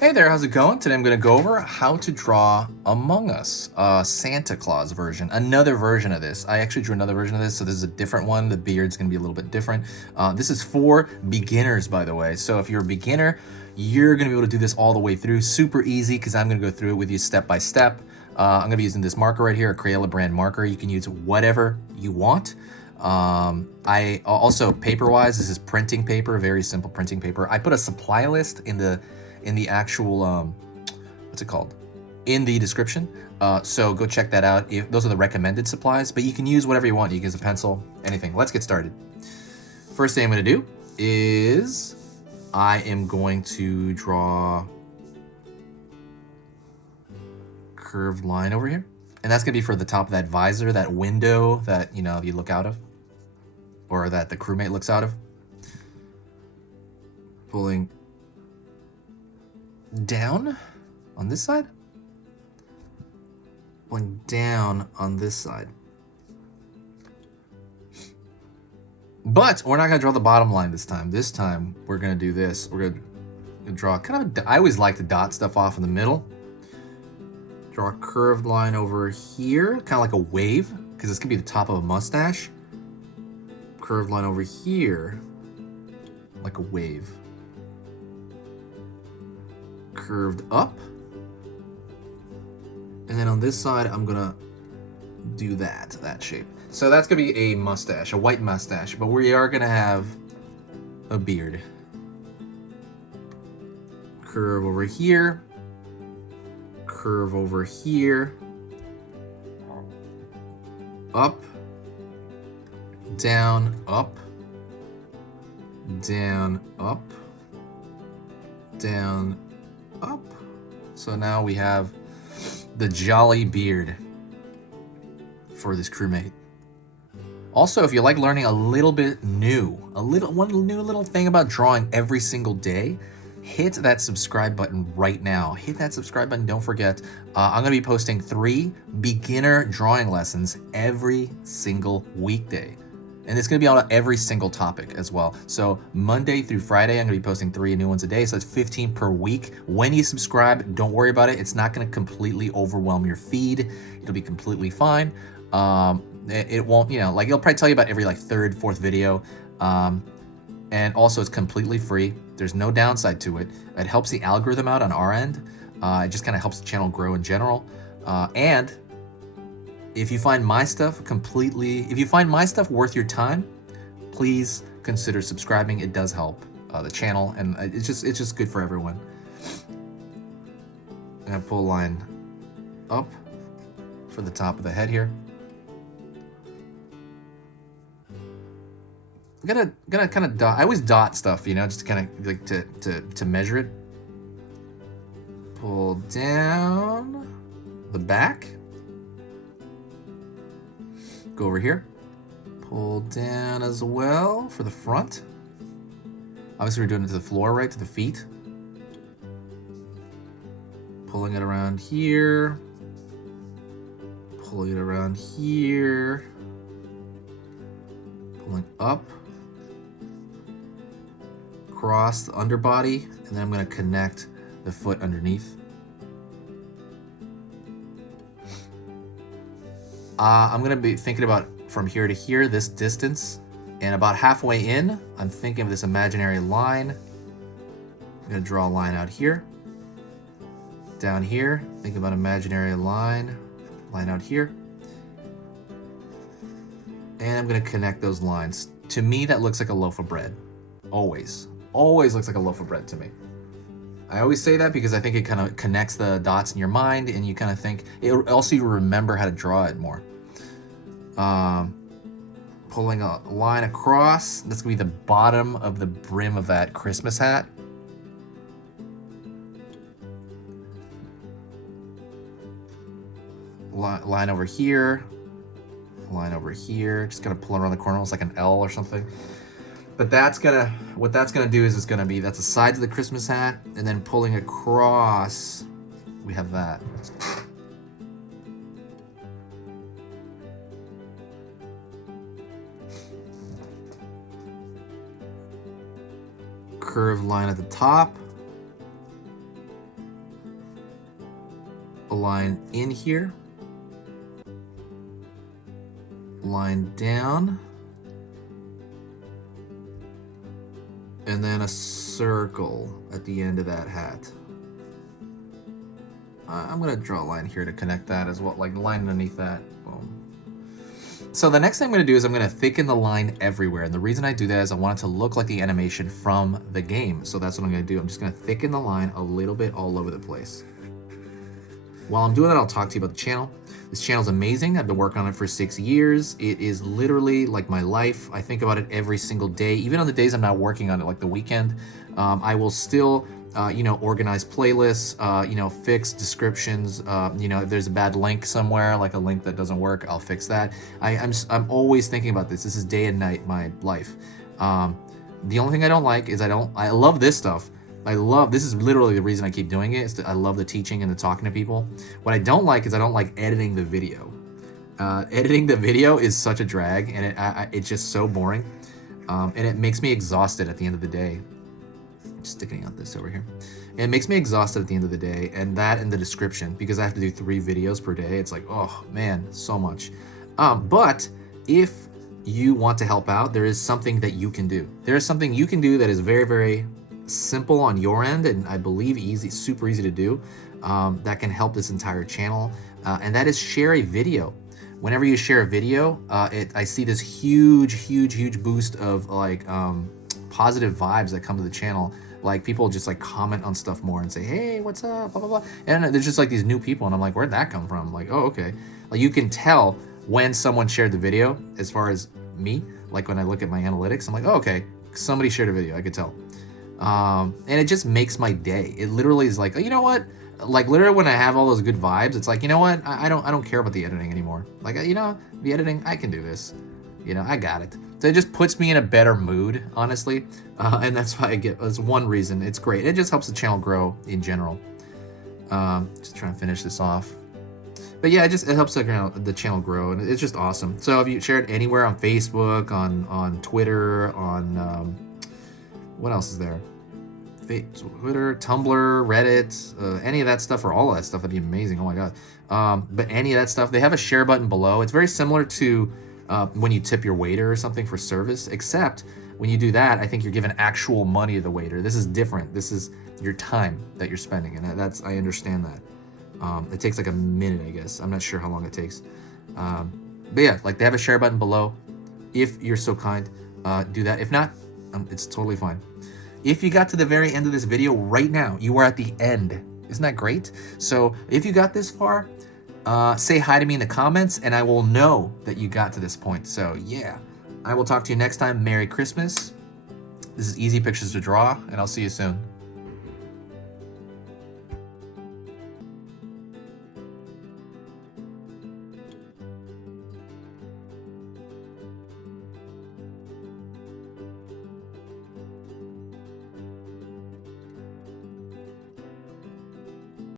Hey there, how's it going? Today I'm going to go over how to draw Among Us, Santa Claus version, another version of this. I actually drew another version of this, so this is a different one. The beard's going to be a little bit different. This is for beginners, by the way. So if you're a beginner, you're going to be able to do this all the way through. Super easy, because I'm going to go through it with you step by step. I'm going to be using this marker right here, a Crayola brand marker. You can use whatever you want. I also, paper-wise, this is printing paper, very simple printing paper. I put a supply list in the actual what's it called, in the description, so go check that out. Those are the recommended supplies, but you can use whatever you want. You can use a pencil, anything. Let's get started. First thing I'm going to do is I am going to draw curved line over here, and that's going to be for the top of that visor, that window that you look out of, or that the crewmate looks out of. Pulling down on this side, pulling down on this side. But we're not going to draw the bottom line this time. This time we're going to do this. We're going to draw kind of I always like to dot stuff off in the middle. Draw a curved line over here, kind of like a wave, because this could be the top of a mustache. Curved line over here, like a wave. Curved up, and then on this side I'm gonna do that shape. So that's gonna be a mustache, a white mustache, but we are gonna have a beard. Curve over here, curve over here, up, down, up, down, up, down, up. So now we have the jolly beard for this crewmate. Also, if you like learning a little bit new, one new little thing about drawing every single day, hit that subscribe button right now. Hit that subscribe button. Don't forget, I'm going to be posting 3 beginner drawing lessons every single weekday. And it's going to be on every single topic as well. So Monday through Friday, I'm going to be posting 3 new ones a day. So it's 15 per week. When you subscribe, don't worry about it. It's not going to completely overwhelm your feed. It'll be completely fine. It won't, like it'll probably tell you about every like 3rd, 4th video. And also it's completely free. There's no downside to it. It helps the algorithm out on our end. It just kind of helps the channel grow in general. And if you find my stuff worth your time, please consider subscribing. It does help the channel, and it's just good for everyone. I'm gonna pull a line up for the top of the head here. I'm gonna kind of dot. I always dot stuff, just to kind of like to measure it. Pull down the back. Go over here, pull down as well for the front. Obviously we're doing it to the floor, right, to the feet. Pulling it around here, pulling it around here, pulling up, across the underbody, and then I'm going to connect the foot underneath. I'm going to be thinking about from here to here, this distance, and about halfway in, I'm thinking of this imaginary line. I'm going to draw a line out here. Down here, think about imaginary line out here. And I'm going to connect those lines. To me, that looks like a loaf of bread. Always looks like a loaf of bread to me. I always say that because I think it kind of connects the dots in your mind, and you kind of think, also you remember how to draw it more. Pulling a line across, that's gonna be the bottom of the brim of that Christmas hat. Line over here, just gonna pull around the corner, almost like an L or something. But what that's gonna do is that's the sides of the Christmas hat, and then pulling across, we have that. Curved line at the top, line in here, line down, and then a circle at the end of that hat. I'm gonna draw a line here to connect that as well, like the line underneath that. Boom. So the next thing I'm gonna do is I'm gonna thicken the line everywhere. And the reason I do that is I want it to look like the animation from the game. So that's what I'm gonna do. I'm just gonna thicken the line a little bit all over the place. While I'm doing that, I'll talk to you about the channel. This channel is amazing. I've been working on it for 6 years. It is literally like my life. I think about it every single day. Even on the days I'm not working on it, like the weekend, I will still organize playlists, fix descriptions. If there's a bad link somewhere, like a link that doesn't work, I'll fix that. I'm always thinking about this. This is day and night my life. The only thing I don't like is I love this stuff. This is literally the reason I keep doing it. I love the teaching and the talking to people. What I don't like is I don't like editing the video. Editing the video is such a drag, and it's just so boring. And it makes me exhausted at the end of the day. Just sticking out this over here. And it makes me exhausted at the end of the day, and that in the description, because I have to do 3 videos per day. It's like, oh man, so much. But if you want to help out, there is something that you can do. There is something you can do that is very, very simple on your end, and I believe super easy to do, that can help this entire channel, and that is share a video. Whenever you share a video, I see this huge boost of like positive vibes that come to the channel. Like people just like comment on stuff more and say, hey, what's up, blah, blah, blah. And there's just like these new people, and I'm like, where'd that come from? I'm like, oh, okay. Like you can tell when someone shared the video. As far as me, like when I look at my analytics, I'm like, oh, okay, somebody shared a video, I could tell. And it just makes my day. It literally is like, oh, you know what? Like literally when I have all those good vibes, it's like, you know what? I don't care about the editing anymore. Like, the editing, I can do this. I got it. So it just puts me in a better mood, honestly. And that's why that's one reason. It's great. It just helps the channel grow in general. Just trying to finish this off. But yeah, it helps the channel grow, and it's just awesome. So if you share it anywhere on Facebook, on Twitter, on what else is there? Twitter, Tumblr, Reddit, any of that stuff, or all of that stuff, that'd be amazing. Oh my god. But any of that stuff, they have a share button below. It's very similar to when you tip your waiter or something for service, except when you do that, I think you're giving actual money to the waiter. This is different. This is your time that you're spending, and I understand that. It takes like a minute, I guess. I'm not sure how long it takes. But yeah, like they have a share button below. If you're so kind, do that. If not, it's totally fine. If you got to the very end of this video right now, you are at the end. Isn't that great? So if you got this far, say hi to me in the comments, and I will know that you got to this point. So yeah, I will talk to you next time. Merry Christmas. This is Easy Pictures to Draw, and I'll see you soon.